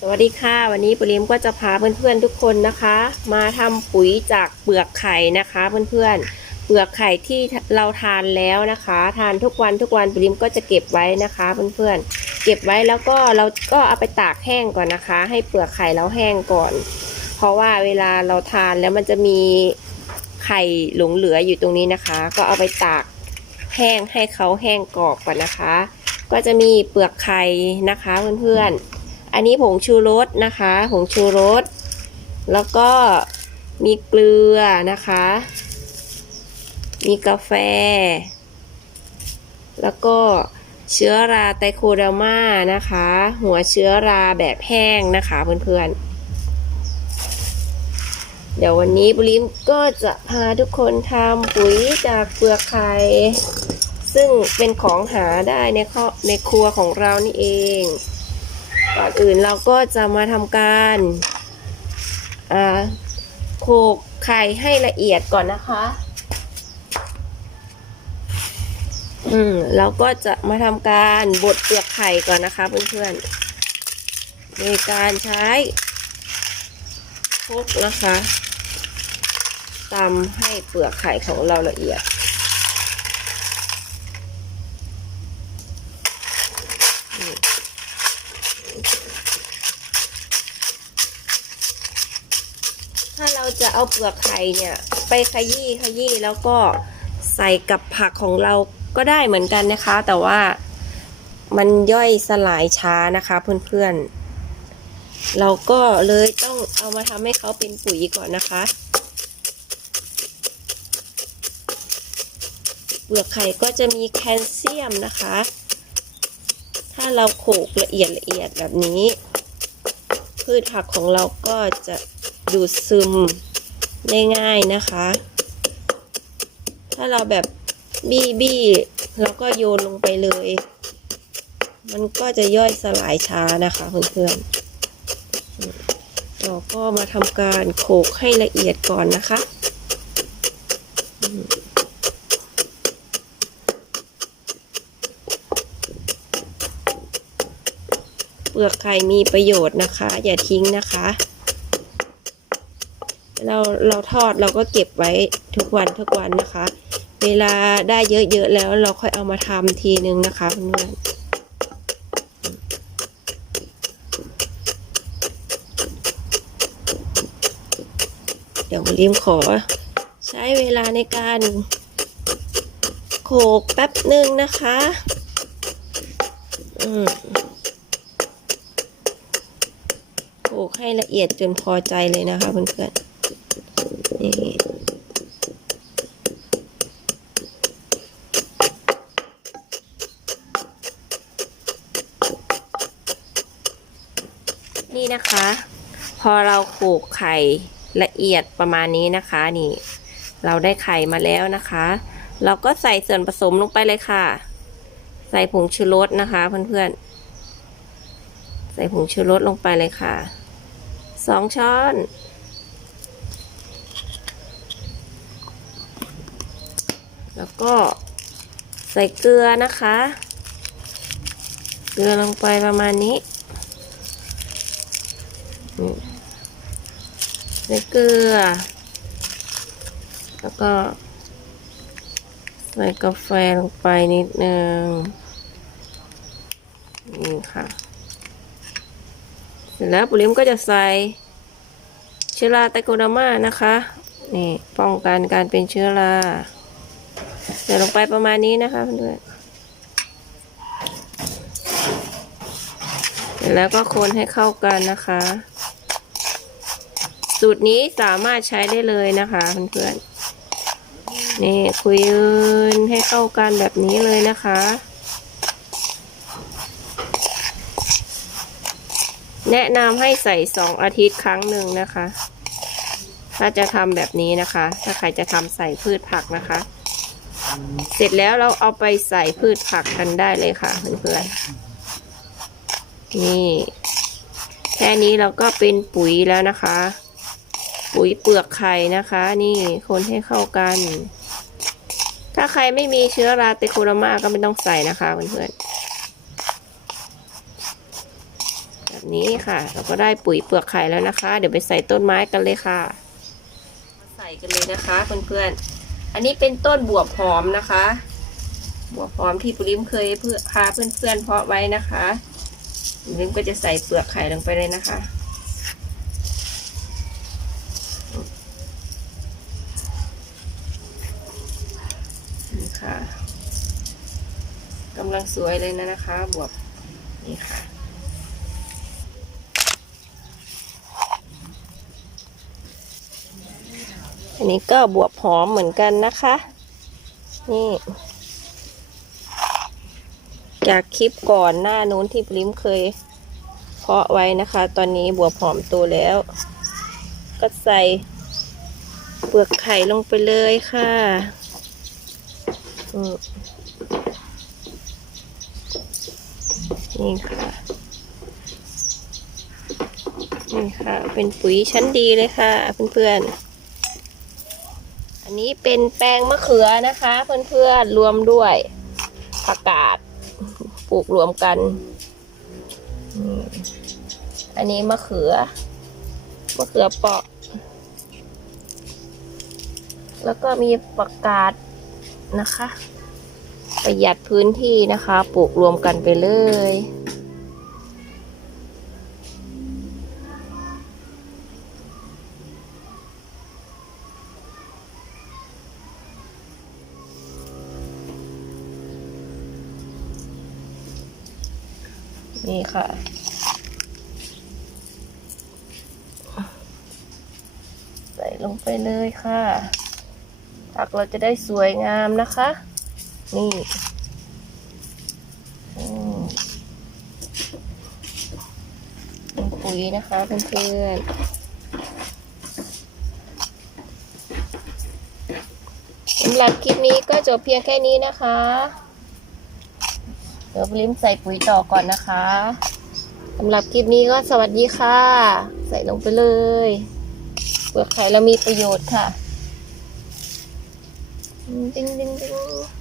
สวัสดีค่ะ วันนี้ปุริมก็จะพาเพื่อนๆทุกคนนะคะ มาทำปุ๋ยจากเปลือกไข่นะคะ เพื่อนๆเปลือกไข่ที่เราทานแล้วนะคะ ทานทุกวันทุกวันปุริมก็จะเก็บไว้นะคะ เพื่อนๆเก็บไว้แล้วก็เราก็เอาไปตากแห้งก่อนนะคะ ให้เปลือกไข่เราแห้งก่อน เพราะว่าเวลาเราทานแล้วมันจะมีไข่หลงเหลืออยู่ตรงนี้นะคะ ก็เอาไปตากแห้งให้เขาแห้งกรอบก่อนนะคะ ก็จะมีเปลือกไข่นะคะเพื่อนๆ อันนี้ผงชูรสนะคะ ผงชูรส แล้วก็มีเกลือนะคะ มีกาแฟ แล้วก็เชื้อราไตโคเดอร์มานะคะ หัวเชื้อราแบบแห้งนะคะเพื่อนๆ เดี๋ยววันนี้บุริมก็จะพาทุกคนทำปุ๋ยจากเปลือกไข่ซึ่งเป็นของหาได้ในครอบในครัวของเรานี่เอง ก่อนอื่นเราก็จะมาทำการโขกไข่ให้ละเอียดก่อนนะคะ อืมเราก็จะมาทำการบดเปลือกไข่ก่อนนะคะเพื่อนๆในการใช้ครกนะคะตำให้เปลือกไข่ของเราละเอียด ถ้า เอาเปลือกไข่เนี่ย ไปขยี้ขยี้แล้วก็ใส่กับผักของเราก็ได้เหมือนกันนะคะ แต่ว่ามันย่อยสลายช้านะคะเพื่อนๆ เราก็เลยต้องเอามาทำให้เขาเป็นปุ๋ยก่อนนะคะ เปลือกไข่ก็จะมีแคลเซียมนะคะ ถ้าเราโขกละเอียดละเอียดแบบนี้ พืชผักของเราก็จะดูดซึม ได้ง่ายนะคะ ถ้าเราแบบบี้บี้แล้วก็โยนลงไปเลย มันก็จะย่อยสลายช้านะคะเพื่อนๆเราก็มาทำการโขกให้ละเอียดก่อนนะคะเปลือกไข่มีประโยชน์นะคะ อย่าทิ้งนะคะ เราเราทอดเราก็เก็บไว้ทุกวันทุกวันนะคะ เวลาได้เยอะๆแล้วเราค่อยเอามาทำทีนึงนะคะเพื่อนเดี๋ยวริมขอ ใช้เวลาในการโขกแป๊บหนึ่งนะคะ อืมโขกให้ละเอียดจนพอใจเลยนะคะเพื่อนๆ นี่นะคะ พอเราโขลกไข่ละเอียดประมาณนี้นะคะนี่ เราได้ไข่มาแล้วนะคะ เราก็ใส่ส่วนผสมลงไปเลยค่ะ ใส่ผงชูรสนะคะเพื่อนๆใส่ผงชูรสลงไปเลยค่ะสองช้อน แล้ว ก็ใส่เกลือนะคะ เกลือลงไปประมาณนี้ใส่เกลือ แล้วก็ใส่กาแฟลงไปนิดนึงนี่ค่ะ เสร็จแล้วปุริมก็จะใส่เชื้อราไตโคเดอร์มานะคะ นี่ป้องกันการเป็นเชื้อรา ใส่ลงไปประมาณนี้นะคะเพื่อนเสร็จแล้วก็คนให้เข้ากันนะคะ สูตรนี้สามารถใช้ได้เลยนะคะเพื่อนๆนี่คุยยืนให้เข้ากันแบบนี้เลยนะคะ แนะนำให้ใส่สองอาทิตย์ครั้งหนึ่งนะคะ ถ้าจะทำแบบนี้นะคะ ถ้าใครจะทำใส่พืชผักนะคะ เสร็จแล้วเราเอาไปใส่พืชผักกันได้เลยค่ะเพื่อนๆนี่แค่นี้เราก็เป็นปุ๋ยแล้วนะคะ ปุ๋ยเปลือกไข่นะคะ นี่คนให้เข้ากัน ถ้าใครไม่มีเชื้อราเตโคโดมาก็ไม่ต้องใส่นะคะเพื่อนๆแบบนี้ค่ะ เราก็ได้ปุ๋ยเปลือกไข่แล้วนะคะ เดี๋ยวไปใส่ต้นไม้กันเลยค่ะ ใส่กันเลยนะคะเพื่อนๆ อันนี้เป็นต้นบวบหอมนะคะ บวบหอมที่ปุริมเคยเพื่อพาเพื่อนๆเพาะไว้นะคะปุริมก็จะใส่เปลือกไข่ลงไปเลยนะคะ นี่ค่ะกำลังสวยเลยนะนะคะ บวบนี่ค่ะ อันนี้ก็บวบหอมเหมือนกันนะคะ นี่ จากคลิปก่อนหน้านู้นที่ปริมเคย เพาะไว้นะคะ ตอนนี้บวบหอมโตแล้ว ก็ใส่เปลือกไข่ลงไปเลยค่ะนี่ค่ะ นี่ค่ะ เป็นปุ๋ยชั้นดีเลยค่ะเพื่อนๆ อันนี้เป็นแปลงมะเขือนะคะ เพื่อนๆรวมด้วยผักกาดปลูกรวมกัน อันนี้มะเขือ มะเขือเปาะ แล้วก็มีผักกาดนะคะ ประหยัดพื้นที่นะคะ ปลูกรวมกันไปเลย นี่ค่ะ ใส่ลงไปเลยค่ะผักเราจะได้สวยงามนะคะ นี่อืมเป็นปุ๋ยนะคะเพื่อนๆสำหรับคลิปนี้ก็จบเพียงแค่นี้นะคะ ดี๋ยวริมใส่ปุ๋ยต่อก่อนนะคะสำหรับคลิปนี้ก็สวัสดีค่ะ ใส่ลงไปเลยเปลือกไข่เรามีประโยชน์ค่ะ Ding ding ding.